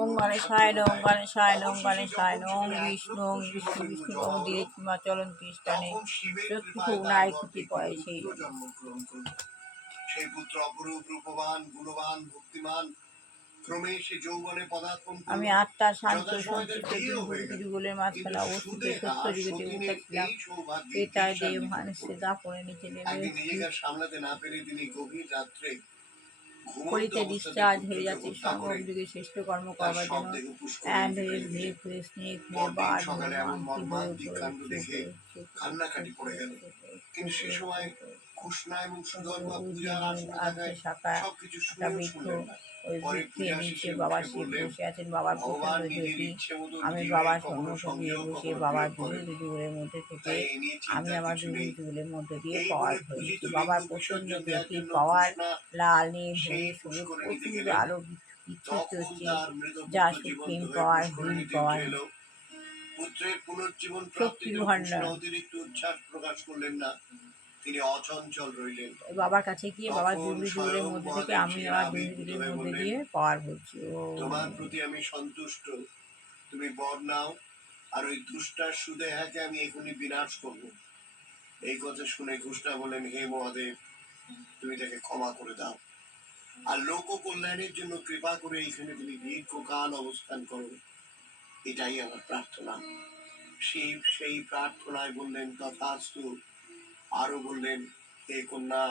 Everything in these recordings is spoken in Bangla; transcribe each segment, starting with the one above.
ওম গণেশায় নম গণেশায় নম গণেশায় নম বিষ্ণু ওম বিষ্ণু বিষ্ণু ওম ধীরে চলন তিষ্ঠানে শত্রু নাই ক্ষতি করে সেই পুত্র অপরূপ রূপবান গুণবান ভক্তিমান ক্রমে সে যৌবনে পদার্পণ। আমি আত্মার শান্ত সন্তুষ্ট যুগলের মাঝখানে অবস্থিত সত্য যুগে দেবতা ছিলাম। এটাই দেব মানুষকে দাপনে নিচে নেমে সামলাতে না পেরে তিনি গভীর রাত্রে করিতে ডিসচার্জ হয়ে যাচ্ছে সঙ্গম যুগে শ্রেষ্ঠ কর্ম করবার জন্য অ্যান্ড হয়ে ঘুরে ঘুরে স্নেক হয়ে বার কান্নাকাটি পড়ে গেল। কিন্তু সে সময় কৃষ্ণা এবং সুধর্মা পূজার আসনে থাকায় সবকিছু শুনলেন না। ওই বৃক্ষে নিচে বাবা শিব বসে আছেন, বাবার প্রচন্ড জ্যোতি। আমি বাবার সম্মুখে দিয়ে বসে বাবার দুই যুগলের মধ্যে থেকে আমি আমার দুই যুগলের মধ্যে দিয়ে পাওয়ার ধরেছি। বাবার প্রচন্ড জ্যোতি পাওয়ার লাল নীল হলুদ সবুজ প্রচুর আলো বিচ্ছিন্ন হচ্ছে, যা সুপ্রিম পাওয়ার হুইল পাওয়ার পুত্রের পুনর্জীবন প্রাপ্তির অতিরিক্ত উচ্ছ্বাস প্রকাশ করলেন না। তিনি অচঞ্চল রইলেন। বাবার কাছে গিয়ে বাবার দুই যুগলের মধ্যে থেকে আমি আমার দুই যুগলের মধ্যে দিয়ে পাওয়ার বলছি। তোমার প্রতি আমি সন্তুষ্ট, তুমি বর নাও, আর ওই দুষ্টার সুদেহাকে আমি এখনই বিনাশ করব। এই কথা শুনে ঘোষণা বলেন, হে মহাদেব, তুমি তাকে ক্ষমা করে দাও, আর লোক কল্যাণের জন্য কৃপা করে এখানে তুমি দীর্ঘকাল অবস্থান করো, এটাই আমার প্রার্থনা। শিব সেই প্রার্থনায় বললেন তথাস্তু। আরো বললেন, হে কন্যা,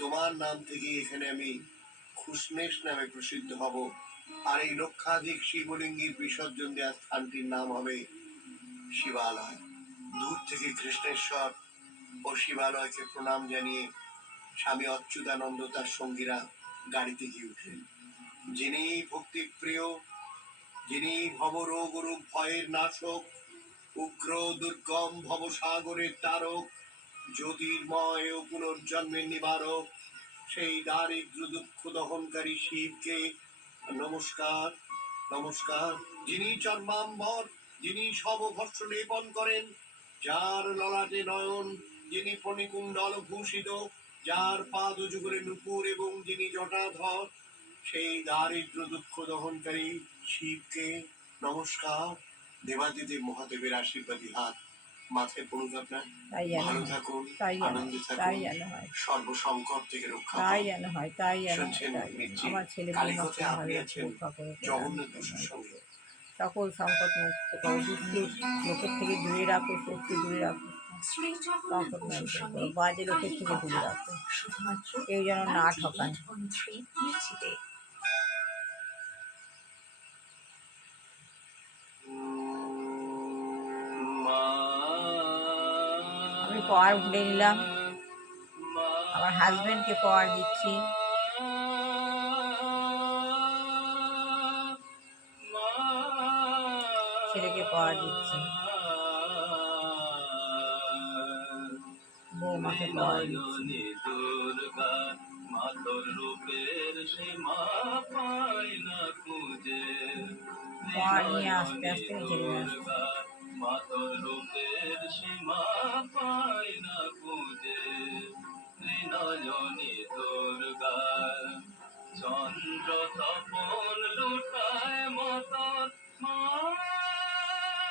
তোমার নাম থেকে এখানে আমি খুশমেশ নামে প্রসিদ্ধ হব, আর এই লক্ষাধিক শিবলিঙ্গের বিসর্জন দেওয়ার স্থানটির নাম হবে শিবালয়। দূর থেকে কৃষ্ণেশ্বর ও শিবালয়কে প্রণাম জানিয়ে স্বামী অচ্যুতানন্দ তার সঙ্গীরা গাড়িতে গিয়ে উঠলেন। যিনি ভক্তি প্রিয়, যিনি ভবরোগ রূপ ভয়ের নাশক, উগ্র দুর্গম ভবসাগরের তারক, জ্যোতির্ময় ও পুনর্জন্মের নিবারক, সেই দারিদ্র দুঃখ দহনকারী শিবকে নমস্কার নমস্কার। যিনি চর্মাম্বর, যিনি সবভস্য লেপন করেন, যার ললাটে নয়ন, যিনি ফণিকুণ্ডল ভূষিত, যার পাদ যুগলে নুপুর এবং যিনি জটাধর, সেই দারিদ্র দুঃখ দহনকারী শিবকে নমস্কার। দেবাদিদেব মহাদেবের আশীর্বাদী হাত মাথায় পড়ুক আপনার। ভালো থাকুন, আনন্দে থাকুন, সর্বসংকট থেকে রক্ষা শুনছেন আমার ছেলে কালীকথা আপনি আছেন জগন্নাথ বসুর সঙ্গে। সকল সংকট মুক্ত করো, দুষ্ট লোকের থেকে দূরে রাখো, শত্রু দূরে রাখো, বাজে লোকের থেকে দূরে রাখো, কেউ যেন না ঠকায়। আমি পাওয়ার ভুলে নিলাম, আমার হাজবেন্ডকে পাওয়ার দিচ্ছি। ছেলেকে পাওয়ার দিচ্ছি, বৌমাকে পাওয়ার দিচ্ছি। পাওয়ার নিয়ে আস্তে আস্তে নিচে নেমে আসছে।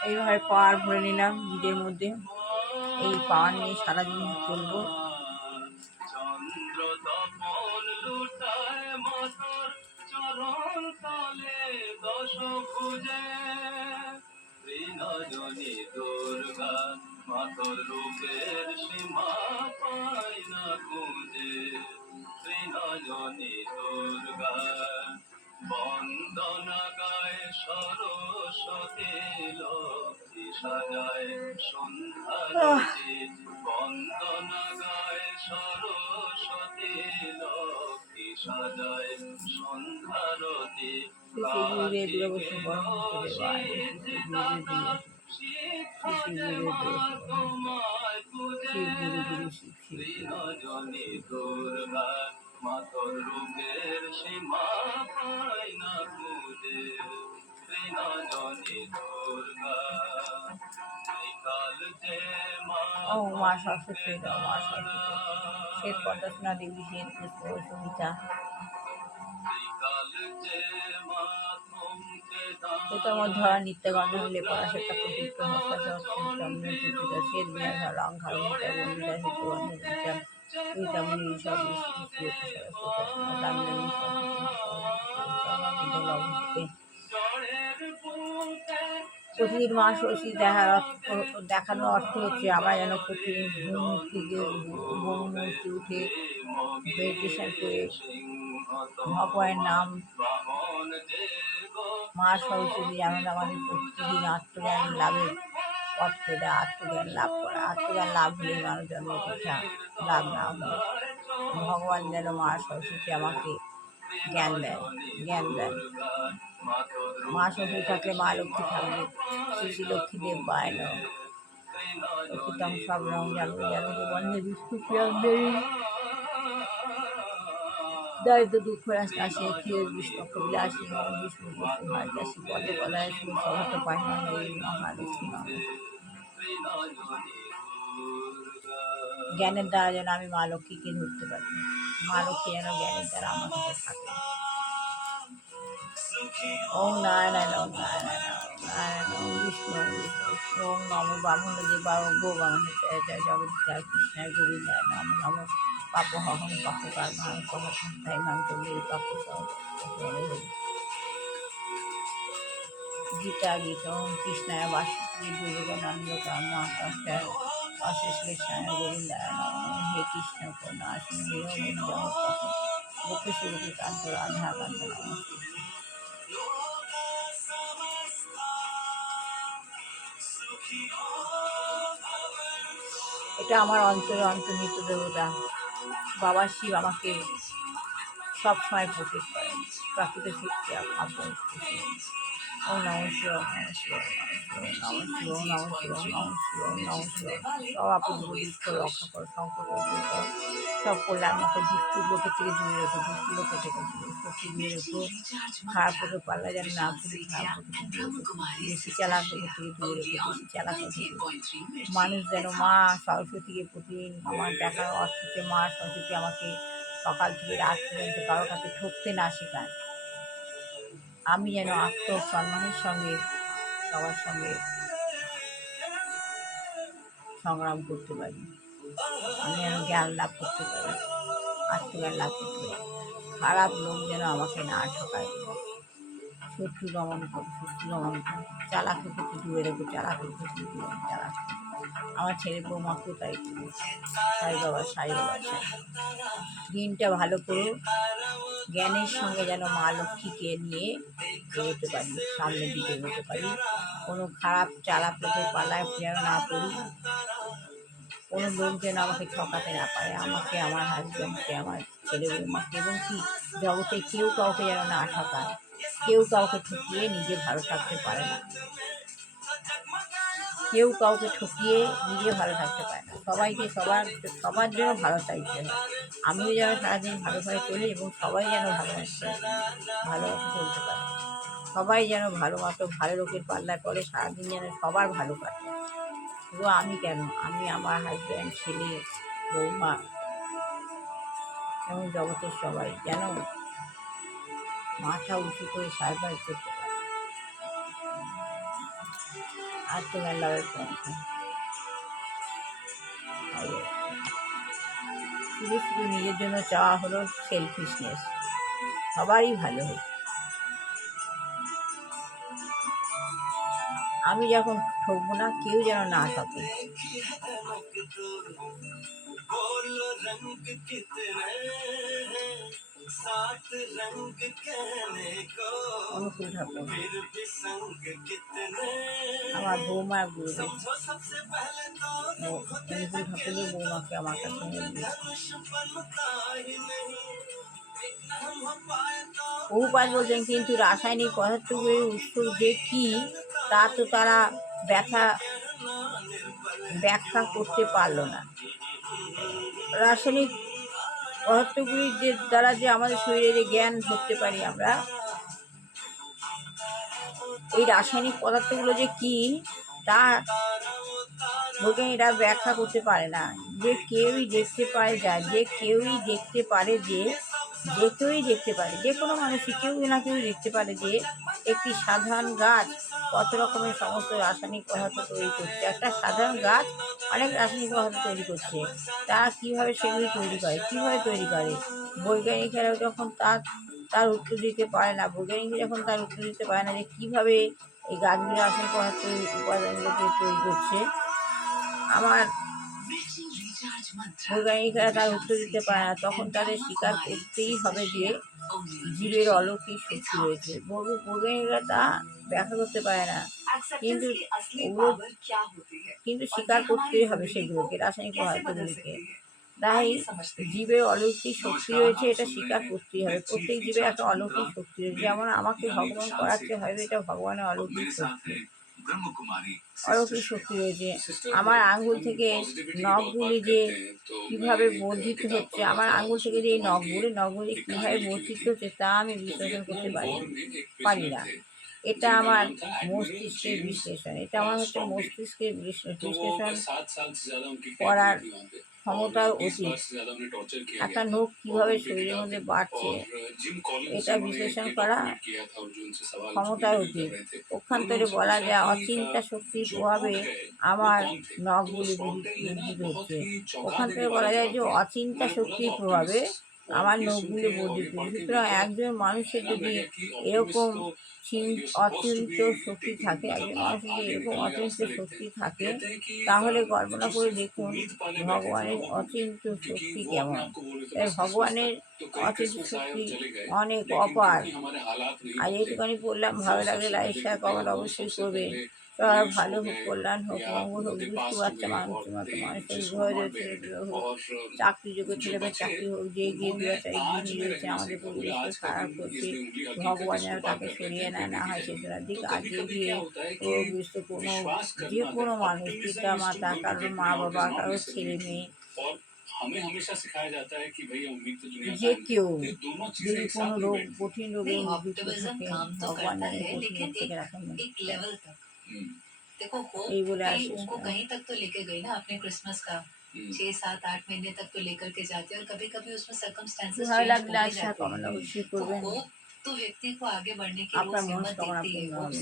এইভাবে পাওয়ার ভরে নিলাম নিজের মধ্যে। এই পাওয়ার নিয়ে সারাদিন চলবো। দুর্গা মাতর রূপের সীমা পায় না খুঁজে, ত্রিনয়নী দুর্গা বন্দনা গায় সরস্বতী, লক্ষ্মী সাজায় সন্ধ্যারতি, বন্দনা গায় সরস্বতী, লক্ষ্মী সাজায় সন্ধ্যারতি। ত্রিনয়নী দুর্গা মাতর রূপের সীমা পায় না খুঁজে, ত্রিনয়নী দুর্গা ও মা সরস্বতী, মা সরস্বতী, শ্বেত পদ্মসনা দেবী, শ্বেত পুষ্প সঙ্গীতা। এটা আমার ধরা নিত্যগন্ধ হলে পড়া সেটা প্রদীপ্ত হস্তাচর চন্দ্র পুজিত শ্বেত বিনা অলঙ্কার বন্দিতা নিত্যগন্ধ দিতাম ওই তেমনি সব প্রতিদিন মা ষষ্ঠী দেখানোর অর্থ হচ্ছে আমরা যেন প্রতিদিন ঘুমমূর্তি উঠে মেডিটেশন করে ভগবানের নাম মা সরস্বতী যেমন আমাদের প্রতিদিন আত্মজ্ঞান লাভের পথ করে আত্মজ্ঞান লাভ করে আত্মজ্ঞান লাভ হলে মানুষ জন্ম দীক্ষা লাভ না হলে ভগবান যেন মা সরস্বতী আমাকে জ্ঞান দেয় মা সরস্বতী থাকলে মা লক্ষ্মী থাকবে শ্রী লক্ষ্মী দেব বায়ন সব রং জানবে বন্ধে বিষ্ণু প্রিয়ঙ্গেরী দারিদ্র দুঃখ আসে ক্ষীর বিষ্ণু কবিলাসী বিষ্ণু বিষ্ণু হারিদাসী পদে পদায় সভত পাহিমা দেবী মহালক্ষ্মী জ্ঞানের দ্বারা যেন আমি মা লক্ষ্মীকে ধরতে পারি মা লক্ষ্মী যেন জ্ঞানের দ্বারা আমার কাছে থাকে ওম নারায়ণ ওম নারায়ণ নারায়ণ ওম বিষ্ণু ওম নম ব্রাহ্মণ দেবা গো ব্রাহ্মণ জয় জগৎ কৃষ্ণায় গোবিন্দায় নম নম পাপ হহং পাপকার ভাং কহতাই ভাং চন্দ্রের পাপ গীতা গীত ওম কৃষ্ণায় বাসুদেব দুর্গানন্দ কামাকাশায় অশেষ কৃষ্ণায় গোবিন্দায় নম হে কৃষ্ণ করুণা সিন্ধু গোপী সুরূপী কান্ত রাধা কান্ত নমস্তে এটা আমার অন্তরে অন্তর্নিহিত দেবতা বাবা শিব আমাকে সবসময় প্রোটেক্ট করেন প্রাকৃতিক শক্তি আপন ও নম শিব নম শিব নম শিব নম শিব নম শিব সব আপন দুঃখ রক্ষা করো সংকট সব কল্যাণ মতো দুষ্টু লোকের থেকে দূরে রেখো দুষ্টু লোকের থেকে শক্তি দিয়ে রেখো খারাপ লোকে পাল্লা যেন না করি খারাপ বেশি চালাক লোকের থেকে দূরে রেখো বেশি চালাক মানুষ যেন মা সরস্বতীকে প্রতিদিন আমার দেখার অর্থে মা সরস্বতী আমাকে সকাল থেকে রাত পর্যন্ত কারোর কাছে ঠকতে না শেখায় আমি যেন আত্মসম্মানের সঙ্গে সবার সঙ্গে সংগ্রাম করতে পারি আমি যেন জ্ঞান লাভ করতে পারি আত্মজ্ঞান লাভ করতে পারি খারাপ লোক যেন আমাকে না ঠকায় শত্রু দমন করে চালাক থেকে দূরে রেখে চালাক চালাক আমার ছেলে বৌমাকেও তাই সাই বাবা দিনটা ভালো করে জ্ঞানের সঙ্গে যেন মা লক্ষ্মীকে নিয়ে এগোতে পারি সামনের দিকে এগোতে পারি কোনো খারাপ চালাক লোকের পাল্লায় যেন না পড়ি কোনো লোক যেন আমাকে ঠকাতে না পারে আমাকে আমার হাজব্যান্ডকে আমার ছেলে বৌমাকে এবং কি জগতে কেউ কাউকে যেন না ঠকায় কেউ কাউকে ঠকিয়ে নিজে ভালো থাকতে পারে না কেউ কাউকে ঠকিয়ে নিজে ভালো থাকতে পারে না সবাইকে সবার জন্য ভালো চাইতে হয় আমিও যেন সারাদিন ভালোভাবে চলি এবং সবাই যেন ভালোভাবে চলতে পারে সবাই যেন ভালো মতো ভালো লোকের পাল্লায় পড়ে সারাদিন যেন সবার ভালো কাটে শুধু আমি কেন আমি আমার হাজব্যান্ড ছেলে বৌমা এবং জগতের সবাই যেন মাথা উঁচু করে সার্ভাইভ করতে পারে আত্মজ্ঞান লাভের পন্থা শুধু শুধু নিজের জন্য চাওয়া হলো সেলফিশনেস সবারই ভালো হোক আমি যখন ঠকবো না কেউ যেন না ঠকে অনুকূল ঠাকুর আমার বৌমা গুরুদেব অনুকূল ঠাকুরের বৌমাকে আমার কাছে নিয়ে বহুবার বলছেন কিন্তু রাসায়নিক পদার্থগুলির উৎস যে কি তা তো তারা ব্যাখ্যা করতে পারলো না রাসায়নিক পদার্থগুলির যে দ্বারা যে আমাদের শরীরে যে জ্ঞান ধরতে পারি আমরা এই রাসায়নিক পদার্থগুলো যে কি তা বৈজ্ঞানিকরা ব্যাখ্যা করতে পারে না যে কেউই দেখতে পারে যে যে কেউই দেখতে পারে, যে কোনো মানুষই কেউ না কেউ দেখতে পারে যে একটি সাধারণ গাছ কত রকমের সমস্ত রাসায়নিক পদার্থ তৈরি করছে। একটা সাধারণ গাছ অনেক রাসায়নিক পদার্থ তৈরি করছে। তারা কীভাবে সেগুলি তৈরি করে, কীভাবে তৈরি করে? বৈজ্ঞানিকেরাও যখন তার উত্তর দিতে পারে না, বৈজ্ঞানিকরা যখন তার উত্তর দিতে পারে না যে কীভাবে এই গাছগুলো রাসায়নিক পদার্থ উপাদানগুলোকে তৈরি করছে, আমার বৈজ্ঞানিকরা তার উত্তর দিতে পারে না, তখন তাদের স্বীকার করতেই হবে যে জীবের অলৌকিক শক্তি রয়েছে। বৈজ্ঞানিকরা তা ব্যাখ্যা করতে পারে না, কিন্তু ওগুলো কিন্তু স্বীকার করতেই হবে সেগুলোকে, রাসায়নিক পদার্থগুলিকে। তাই জীবের অলৌকিক শক্তি রয়েছে, এটা স্বীকার করতেই হবে। প্রত্যেক জীবের একটা অলৌকিক শক্তি রয়েছে। যেমন আমাকে ভগবান করাচ্ছে, হয়তো এটা ভগবানের অলৌকিক শক্তি, অলৌকিক শক্তি রয়েছে। আমার আঙ্গুল থেকে নখগুলি যে কীভাবে বর্ধিত হচ্ছে, আমার আঙ্গুল থেকে যে এই নখগুলি কীভাবে বর্ধিত হচ্ছে তা আমি বিশ্লেষণ করতে পারি না। এটা আমার মস্তিষ্কের বিশ্লেষণ, এটা আমার হচ্ছে মস্তিষ্কের বিশ্লেষণ করার ক্ষমতার অতীত। একটা নখ কীভাবে শরীরের মধ্যে বাড়ছে, এটা বিশ্লেষণ করা ক্ষমতার অতীত। পক্ষান্তরে বলা যায় অচিন্তা শক্তির প্রভাবে আমার নখগুলি বর্ধিত হচ্ছে। পক্ষান্তরে বলা যায় যে অচিন্তা শক্তির প্রভাবে আমার নখগুলি বর্ধিত হচ্ছে। সুতরাং একজন মানুষের যদি এরকম অচিন্ত শক্তি থাকে, একজন মানুষের যদি এরকম অচিন্ত শক্তি থাকে, তাহলে কল্পনা করে দেখুন ভগবানের অচিন্ত শক্তি কেমন। তাই ভগবানের অচিন্ত শক্তি অনেক অপার। আর এইটুখানি বললাম, ভালো লাগলে লাইক শেয়ার কমেন্ট অবশ্যই করবে। সবার ভালো হোক, কল্যাণ হোক, মঙ্গল হোক, দুষ্টু বাচ্চা মানুষের মতো মানুষের উভয় ছেলেগুলো হোক, চাকরিযোগ্য ছেলেমেয়ের চাকরি হোক, যে গিয়ে দুয়াচারী গৃহিণী রয়েছে আমাদের পরিবেশকে খারাপ করছে, ভগবান যেন তাকে সরিয়ে না হয় সেটার দিক আগে গিয়ে রোগগ্রস্ত কোনো মানুষ, পিতা মাতা, কারোর মা বাবা, কারোর ছেলে মেয়ে, যে কেউ যদি কোনো রোগ, কঠিন রোগে উদ্ভুত থাকে, ভগবান যেন কঠিন রোগ থেকে রাখেন। এই বলে আর শেষ ভালো লাগলে আশা কমেন্ট অবশ্যই করবেন। আপনার মনস্কামনা পূর্ণ হবে।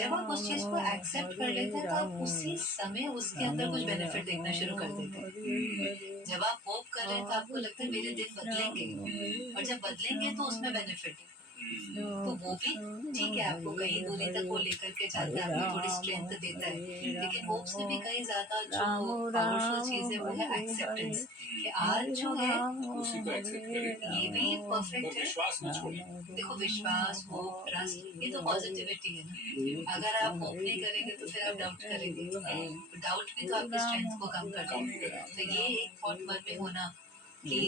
जब आप उस चीज को एक्सेप्ट कर लेते हैं तो आप उसी समय उसके अंदर कुछ बेनिफिट देखना शुरू कर देते हैं। जब आप होप कर रहे हैं तो आपको लगता है मेरे दिन बदलेंगे, और जब बदलेंगे तो उसमें बेनिफिट है। तो वो भी ठीक है, आपको कहीं दूरी तक वो लेकर के जाता है, आपको थोड़ी स्ट्रेंथ देता है, लेकिन होप से भी कहीं ज्यादा जो पावरफुल चीज है वो है एक्सेप्टेंस, कि आज जो है ये भी परफेक्ट है। देखो, विश्वास, होप, ट्रस्ट, ये तो पॉजिटिविटी है ना। अगर आप होप नहीं करेंगे तो फिर आप डाउट करेंगे, डाउट भी तो आपकी स्ट्रेंथ को कम कर देगा। तो ये एक थॉट मन में होना कि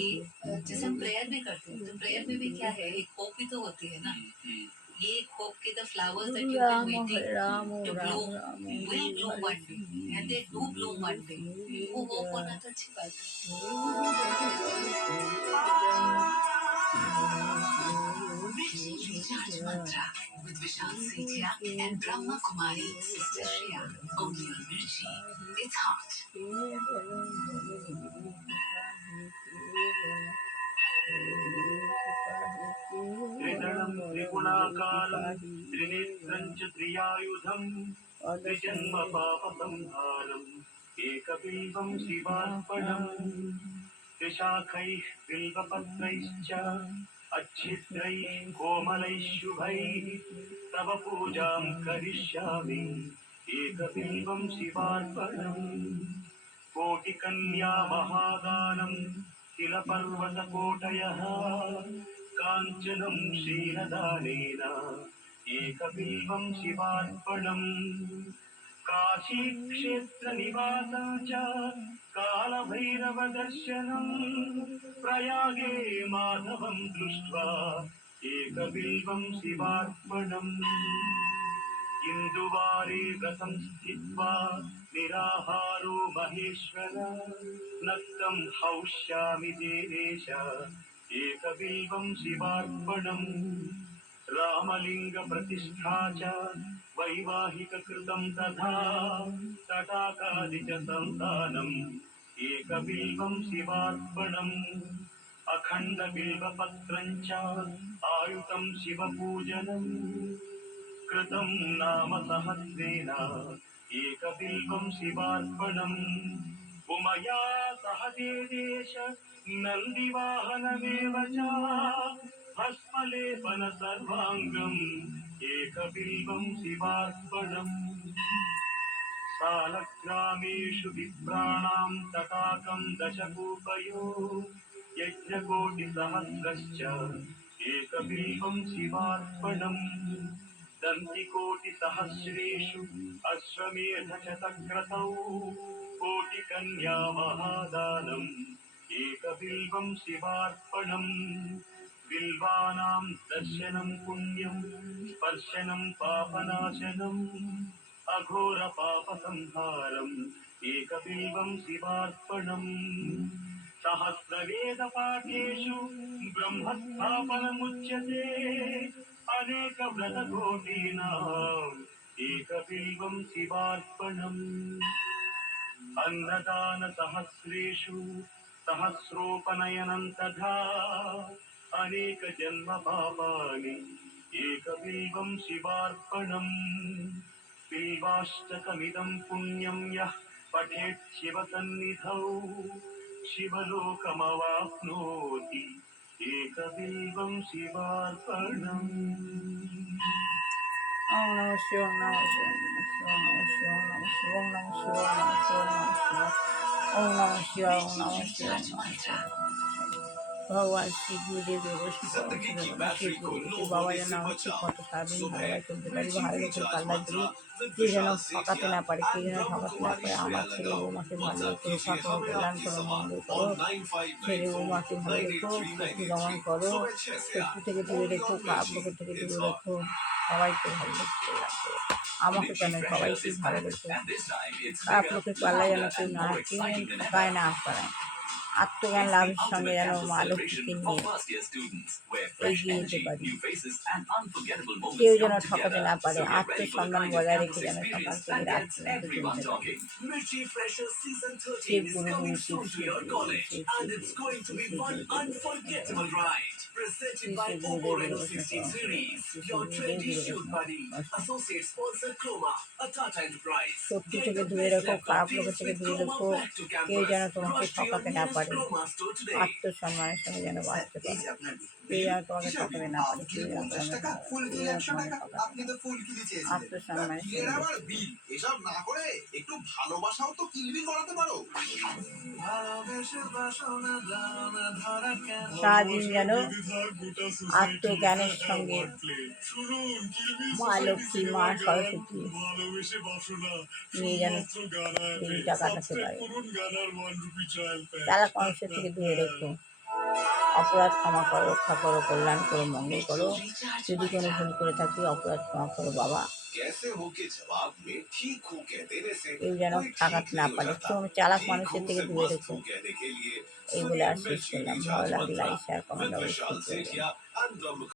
जैसे हम प्रेयर भी करते हैं, तो प्रेयर में भी क्या है, एक होप भी तो होती है ना। ये एक होप कि the flowers that you've been waiting to bloom will bloom one day, and they do bloom one day. वो होप होना तो अच्छी बात है। Recharge mantra with Vishal Sethia and Brahma Kumari Sister Shreya. Only on Mirchi. It's hot. त्रिदलं त्रिगुणाकारं त्रिनेत्रं च त्रियायुधं त्रिजन्म पापसंहारम् एकबिल्वं शिवार्पणम् त्रिशाखैः बिल्वपत्रैश्च अच्छिद्रैः कोमलैः शुभैः तव पूजां करिष्यामि एकबिल्वं शिवार्पणम् कोटिकन्या महादानं तिलपर्वतकोटयः काञ्चनं क्षीरदानेन एकबिल्वं शिवार्पणम् काशीक्षेत्रनिवासं च कालभैरवदर्शनं प्रयागे माधवं दृष्ट्वा एकबिल्वं शिवार्पणम् इन्दुवारे व्रतं स्थित्वा निराहारो महेश्वर नक्तं हौष्यामि देवेश एकबिल्वं शिवार्पणम् रामलिङ्गप्रतिष्ठा च वैवाहिककृतं तथा तटाकादि च सन्तानम् एकबिल्वं शिवार्पणम् अखण्डबिल्वपत्रं च आयुतं शिवपूजनम् कृतं नाम सहस्रेण एकबिल्वं शिवार्पणम् उमया सह देदेश नन्दिवाहनमेव च भस्मलेपन सर्वाङ्गम् एकबिल्वं शिवार्पणम् सालग्रामेषु विप्राणां तटाकं दशकूपयो यज्ञकोटिसहस्रश्च एकबिल्वं शिवार्पणम् दन्तिकोटिसहस्रेषु अश्वमेधशतक्रतौ कोटिकन्या महादानम् एकबिल्वं शिवार्पणम् बिल्वानां दर्शनं पुण्यं स्पर्शनं पापनाशनम् अघोरपापसंहारम् एकबिल्वं शिवार्पणम् सहस्रवेदपाठेषु ब्रह्मस्थापनमुच्यते अनेकव्रतकोटीनाम् एकबिल्वं शिवार्पणम् अन्नदानसहस्रेषु सहस्रोपनयनं तथा अनेकजन्मपापानि एकबिल्वं शिवार्पणम् बिल्वाष्टकमिदं पुण्यं यः पठेत् शिवसन्निधौ शिवलोकमवाप्नोति एकबिल्वं शिवार्पणम्। ओम नमः शिवाय, नमः शिवाय, नमः शिवाय, नमः शिवाय, नमः शिवाय, नमः शिवाय, ओम नमः शिवाय, ओम नमः शिवाय, नमः शिवाय। भगवान श्री गुरुदेव श्री गुरुदेव बाबा যেন আমাকে কত সারাদিন ভালোভাবে চলতে পারি, ভালো লোকের পাল্লায় ধরি, কেউ যেন ঠকাতে না পারে, কেউ যেন ঠকাতে না পারে। আমার ছেলে বৌমাকে ভালো রেখো, রক্ষা করো, কল্যাণ করো, মঙ্গল করো। ছেলে বৌমাকে ভালো রেখো, শত্রু দমন করো, শত্রু থেকে দূরে রেখো, খারাপ লোকের থেকে দূরে রেখো, সবাইকে ভালো রেখো, কল্যাণ করো। আমাকে কেন, সবাইকে ভালো রেখো। খারাপ লোকের পাল্লায় যেন কেউ না, কেউ যেন ঠকায় না পারায়। আত্মজ্ঞান লাভের সঙ্গে যেন মা লক্ষ্মীকে নিয়ে এগিয়ে যেতে পারি, কেউ যেন ঠকাতে না পারে। আত্মসম্মান বজায় রেখে যেন সকাল থেকে রাত পর্যন্ত চলতে পারি। শিব গুরু গুরু শিব শিব গুরু শিব শত্রু থেকে দূরে রেখো, খারাপ লোকের থেকে দূরে রেখো, কেউ যেন তোমাকে ঠকাতে না পারে। আত্মসম্মানের সঙ্গে যেন বাঁচতে পারে, কেউ যেন তোমাকে ঠকাতে না পারে, কেউ যেন তোমাকে আত্মসম্মানের সঙ্গে। সারাদিন যেন আত্মজ্ঞানের সঙ্গে মা লক্ষ্মী, মা সরস্বতী নিয়ে যেন দিনটা কাটাতে পারে। চালাক মানুষের থেকে দূরে রেখো, অপরাধ ক্ষমা করো, রক্ষা করো, কল্যাণ করো, মঙ্গল করো। যদি কোনো ভুল করে থাকি অপরাধ ক্ষমা করো বাবা। কেউ যেন ঠকাতে না পারে, চালাক মানুষের থেকে দূরে রেখো। এই বলে আর শেষ করলাম। ভালো লাগলে লাইক শেয়ার কমেন্ট অবশ্যই করবেন।